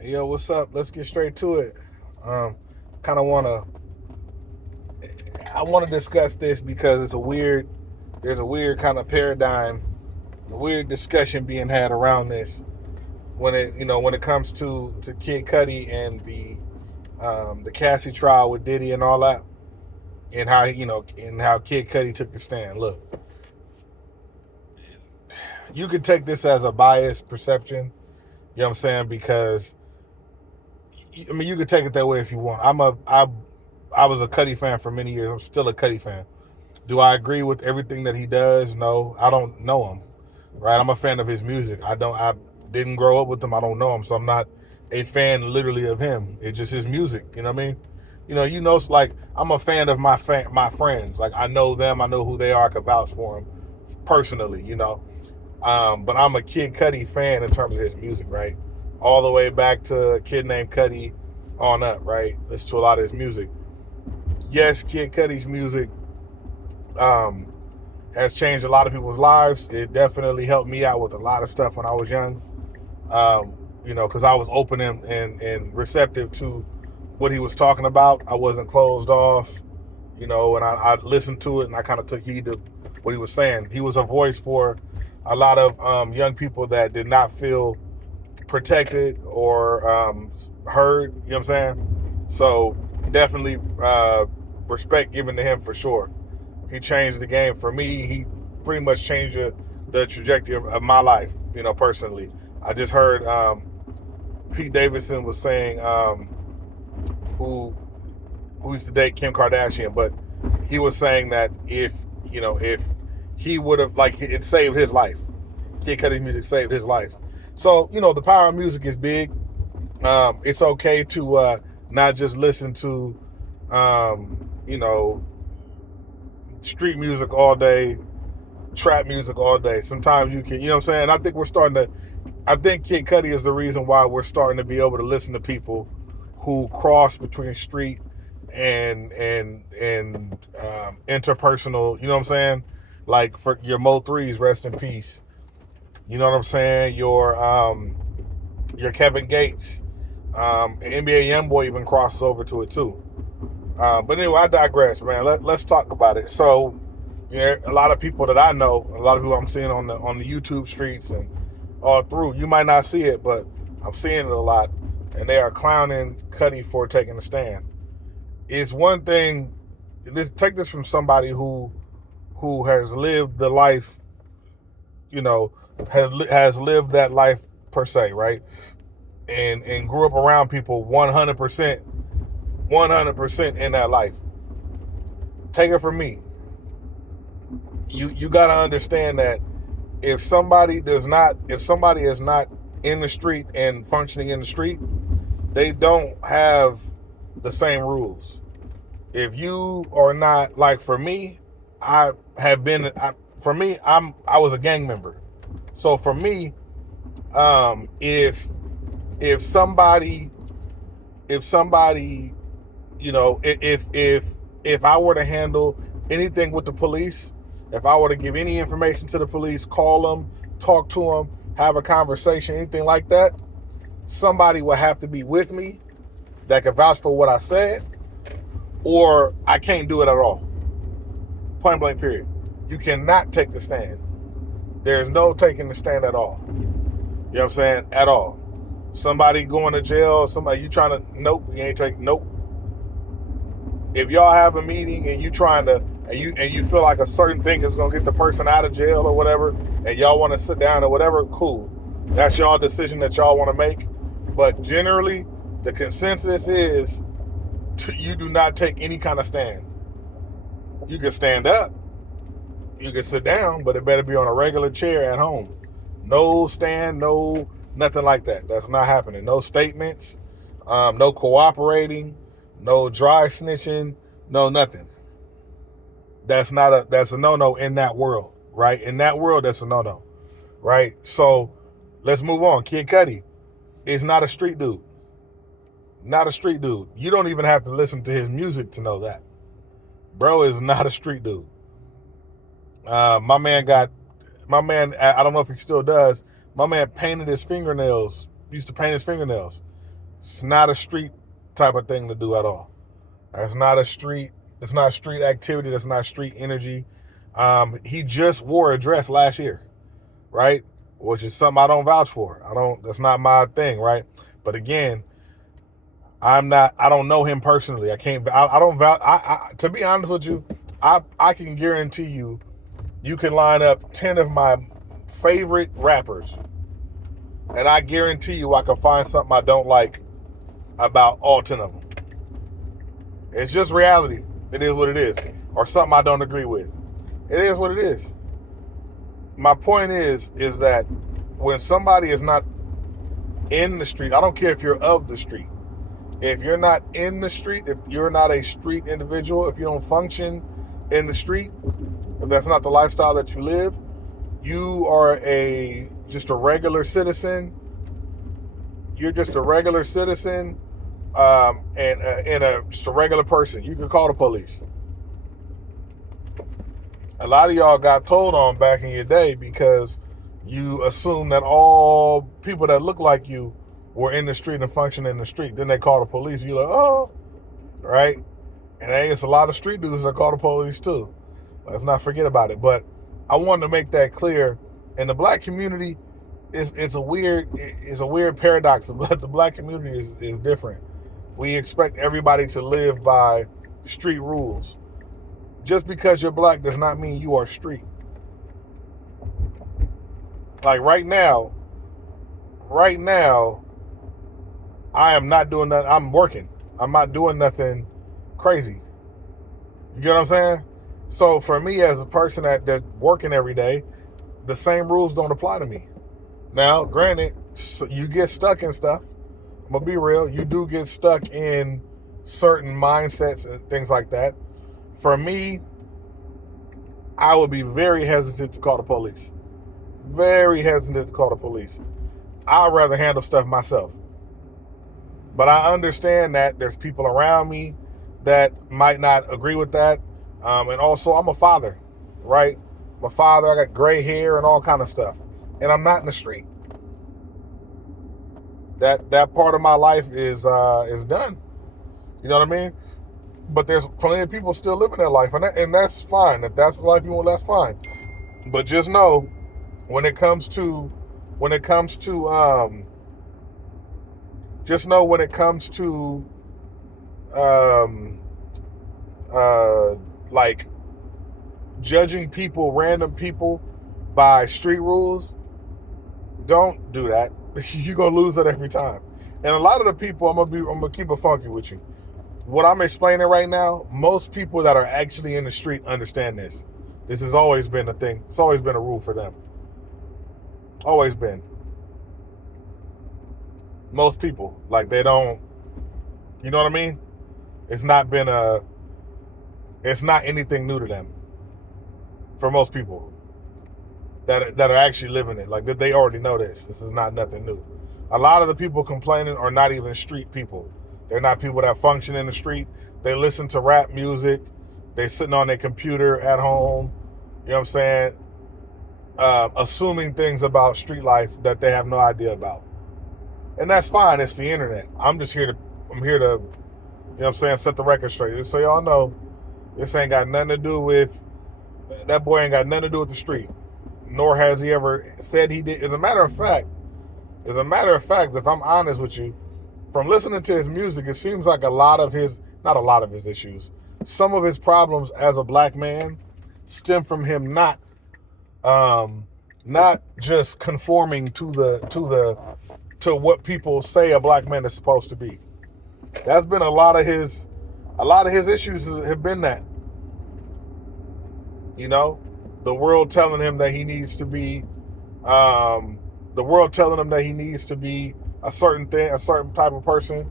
Hey, yo, what's up? Let's get straight to it. Um, kind of I want to discuss this because there's a weird kind of paradigm, a weird discussion being had around this when it comes to Kid Cudi and the Cassie trial with Diddy and all that, and how Kid Cudi took the stand. Look, you could take this as a biased perception. You know what I'm saying? Because I mean, you could take it that way if you want. I was a Cudi fan for many years. I'm still a Cudi fan. Do I agree with everything that he does? No, I don't know him. Right? I'm a fan of his music. I didn't grow up with him. I don't know him, so I'm not a fan literally of him. It's just his music. You know what I mean? It's like I'm a fan of my friends. Like I know them. I know who they are. I could vouch for them personally. But I'm a Kid Cudi fan in terms of his music. Right? All the way back to a Kid Named Cudi on up. Right? Listen to a lot of his music. Yes, Kid Cudi's music um, has changed a lot of people's lives. It definitely helped me out with a lot of stuff when I was young. Because I was open and receptive to what he was talking about. I wasn't closed off, and I listened to it and I kind of took heed to what he was saying. He was a voice for a lot of young people that did not feel protected or heard, you know what I'm saying? So definitely respect given to him for sure. He changed the game for me. He pretty much changed the trajectory of my life, personally. I just heard Pete Davidson was saying who used to date Kim Kardashian, but he was saying that if he would have, like, it saved his life. Kid Cudi's music saved his life. So, the power of music is big. It's okay to not just listen to, you know, street music all day, trap music all day. Sometimes you can, what I'm saying? I think Kid Cudi is the reason why we're starting to be able to listen to people who cross between street and interpersonal, you know what I'm saying? Like for your Mo 3s, rest in peace. You know what I'm saying? Your Kevin Gates. NBA Youngboy even crosses over to it too. But anyway, I digress, man. Let's talk about it. So, a lot of people that I know, a lot of people I'm seeing on the YouTube streets and all through, you might not see it, but I'm seeing it a lot, and they are clowning Cudi for taking a stand. It's one thing. Take this from somebody who has lived the life, has lived that life per se, right? And grew up around people 100%, 100% in that life. Take it from me. You got to understand that if somebody is not in the street and functioning in the street, they don't have the same rules. If you are not, like, for me, I was a gang member. So for me, if somebody, if I were to handle anything with the police, if I were to give any information to the police, call them, talk to them, have a conversation, anything like that, somebody would have to be with me that could vouch for what I said, or I can't do it at all. Point blank, period. You cannot take the stand. There's no taking the stand at all. You know what I'm saying? At all. Somebody going to jail, somebody you trying to, nope, you ain't take, nope. If y'all have a meeting and you trying to, and you feel like a certain thing is gonna get the person out of jail or whatever, and y'all want to sit down or whatever, cool. That's y'all decision that y'all want to make. But generally, the consensus is you do not take any kind of stand. You can stand up, you can sit down, but it better be on a regular chair at home. No stand, no nothing like that. That's not happening. No statements, no cooperating, no dry snitching, no nothing. That's a no-no in that world, right? In that world, that's a no-no, right? So let's move on. Kid Cudi is not a street dude. Not a street dude. You don't even have to listen to his music to know that. Bro is not a street dude. My man, I don't know if he still does. My man painted his fingernails, used to paint his fingernails. It's not a street type of thing to do at all. It's not a street. It's not street activity. That's not street energy. He just wore a dress last year, right? Which is something I don't vouch for. I don't. That's not my thing, right? But again, I'm not. I don't know him personally. I can't. I don't vouch. To be honest with you, I can guarantee you, you can line up 10 of my favorite rappers, and I guarantee you, I can find something I don't like about all 10 of them. It's just reality. It is what it is. Or something I don't agree with. It is what it is. My point is that when somebody is not in the street, I don't care if you're of the street. If you're not in the street, if you're not a street individual, if you don't function in the street, if that's not the lifestyle that you live, you are just a regular citizen. You're just a regular citizen. Just a regular person. You can call the police. A lot of y'all got told on back in your day because you assume that all people that look like you were in the street and function in the street. Then they call the police. You're like, oh, right? And it's a lot of street dudes that call the police too. Let's not forget about it. But I wanted to make that clear. In the black community, it's a weird paradox. The black community is different. We expect everybody to live by street rules. Just because you're black does not mean you are street. Like right now, I am not doing that. I'm working. I'm not doing nothing crazy. You get what I'm saying? So for me as a person that's working every day, the same rules don't apply to me. Now, granted, you get stuck in stuff. I'm gonna be real. You do get stuck in certain mindsets and things like that. For me, I would be very hesitant to call the police. Very hesitant to call the police. I'd rather handle stuff myself. But I understand that there's people around me that might not agree with that. And also, I'm a father, right? I'm a father. I got gray hair and all kind of stuff. And I'm not in the street. That part of my life is done. You know what I mean? But there's plenty of people still living that life, and that's fine. If that's the life you want, that's fine. But just know, when it comes to like judging people, random people by street rules, don't do that. You're gonna lose it every time. And a lot of the people, I'm gonna keep it funky with you. What I'm explaining right now, most people that are actually in the street understand this. This has always been a thing. It's always been a rule for them. Always been. Most people, like, they don't, you know what I mean? It's not anything new to them. For most people that are actually living it, like, they already know this. This is not nothing new. A lot of the people complaining are not even street people. They're not people that function in the street. They listen to rap music. They sitting on their computer at home. You know what I'm saying? Assuming things about street life that they have no idea about. And that's fine. It's the internet. I'm here to, you know what I'm saying, set the record straight. Just so y'all know, this ain't got nothing to do with, that boy ain't got nothing to do with the street. Nor has he ever said he did. As a matter of fact, if I'm honest with you, from listening to his music, it seems like not a lot of his issues, some of his problems as a black man stem from him not just conforming to what people say a black man is supposed to be. That's been a lot of his issues have been that. You know, the world telling him that he needs to be a certain thing, a certain type of person,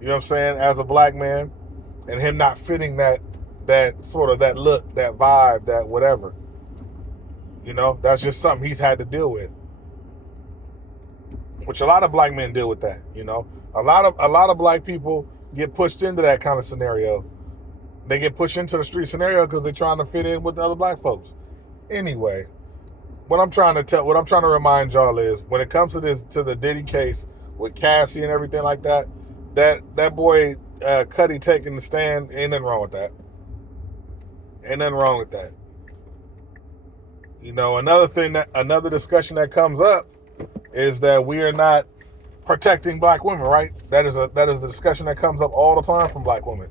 you know what I'm saying, as a black man, and him not fitting that sort of, that look, that vibe, that whatever. You know, that's just something he's had to deal with. Which a lot of black men deal with that, you know. A lot of black people get pushed into that kind of scenario. They get pushed into the street scenario because they're trying to fit in with the other black folks. Anyway, what I'm trying to remind y'all is, when it comes to the Diddy case with Cassie and everything like that, that boy Cudi taking the stand, ain't nothing wrong with that. Ain't nothing wrong with that. You know, another discussion that comes up is that we are not protecting black women, right? That is the discussion that comes up all the time from black women,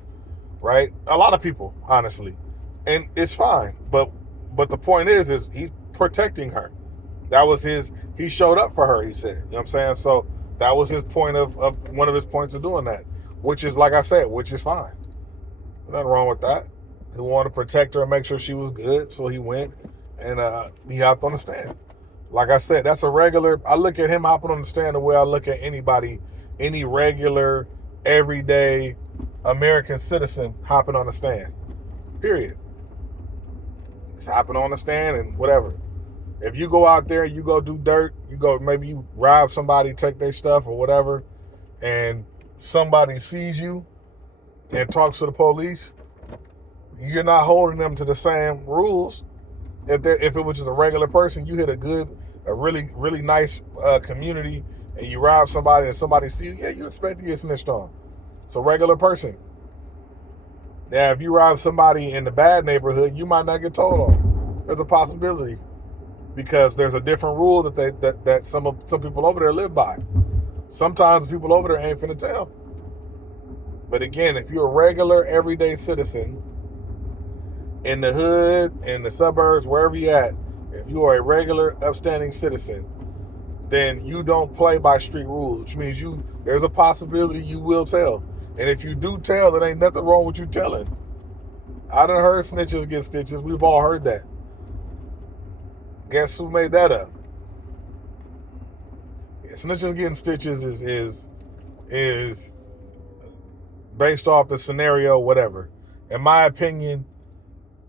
right? A lot of people, honestly, and it's fine. But the point is he's protecting her. That was he showed up for her. He said, you know what I'm saying? So that was his point of one of his points of doing that, which is, like I said, which is fine. Nothing wrong with that. He wanted to protect her and make sure she was good, so he went and he hopped on the stand. Like I said, that's a regular. I look at him hopping on the stand the way I look at anybody, any regular, everyday American citizen hopping on the stand. Period. He's hopping on the stand and whatever. If you go out there, you go do dirt, maybe you rob somebody, take their stuff or whatever, and somebody sees you and talks to the police, you're not holding them to the same rules. If it was just a regular person, you hit a really, really nice community, and you rob somebody and somebody see you, you expect to get snitched on. It's a regular person. Now, if you rob somebody in the bad neighborhood, you might not get told on. There's a possibility, because there's a different rule that some people over there live by. Sometimes people over there ain't finna tell. But again, if you're a regular, everyday citizen in the hood, in the suburbs, wherever you're at, if you are a regular, upstanding citizen, then you don't play by street rules, which means there's a possibility you will tell. And if you do tell, there ain't nothing wrong with you telling. I done heard snitches get stitches. We've all heard that. Guess who made that up? Snitches getting stitches is based off the scenario, whatever. In my opinion,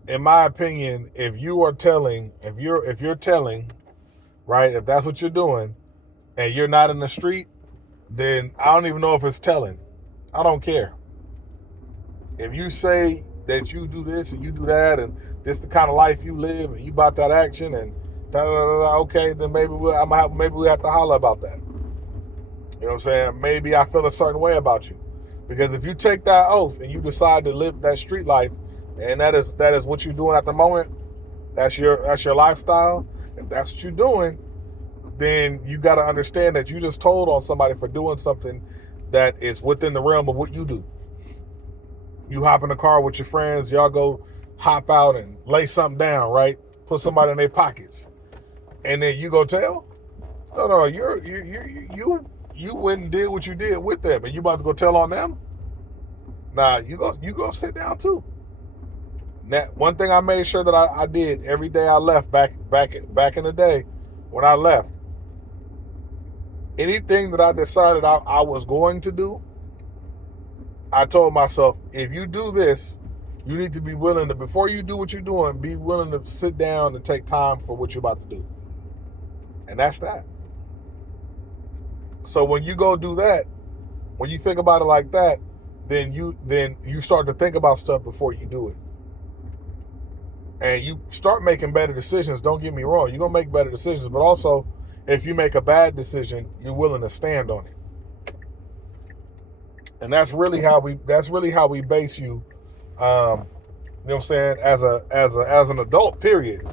if you're telling, right, if that's what you're doing, and you're not in the street, then I don't even know if it's telling. I don't care. If you say that you do this and you do that, and this the kind of life you live, and you about that action, and okay, then maybe we have to holler about that. You know what I'm saying? Maybe I feel a certain way about you, because if you take that oath and you decide to live that street life, and that is what you're doing at the moment, that's your lifestyle. If that's what you're doing, then you got to understand that you just told on somebody for doing something that is within the realm of what you do. You hop in the car with your friends, y'all go hop out and lay something down, right? Put somebody in their pockets, and then you go tell? No, you went and did what you did with them, and you about to go tell on them? Nah, you go sit down too. Now, one thing I made sure that I did every day I left back in the day when I left, anything that I decided I was going to do, I told myself, if you do this, you need to be willing to, before you do what you're doing, be willing to sit down and take time for what you're about to do. And that's that. So when you go do that, when you think about it like that, then you start to think about stuff before you do it. And you start making better decisions. Don't get me wrong. You're going to make better decisions. But also, if you make a bad decision, you're willing to stand on it. And that's really how we base you, you know what I'm saying, as an adult, period.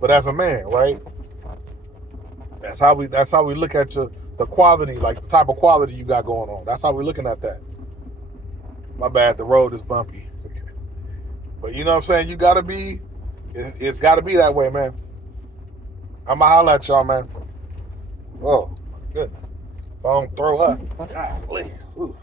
But as a man, right? That's how we look at the quality, like the type of quality you got going on. That's how we're looking at that. My bad, the road is bumpy. But you know what I'm saying? You gotta be, it's gotta be that way, man. I'ma holler at y'all, man. Oh, my goodness. If I don't throw up. Golly. Ooh.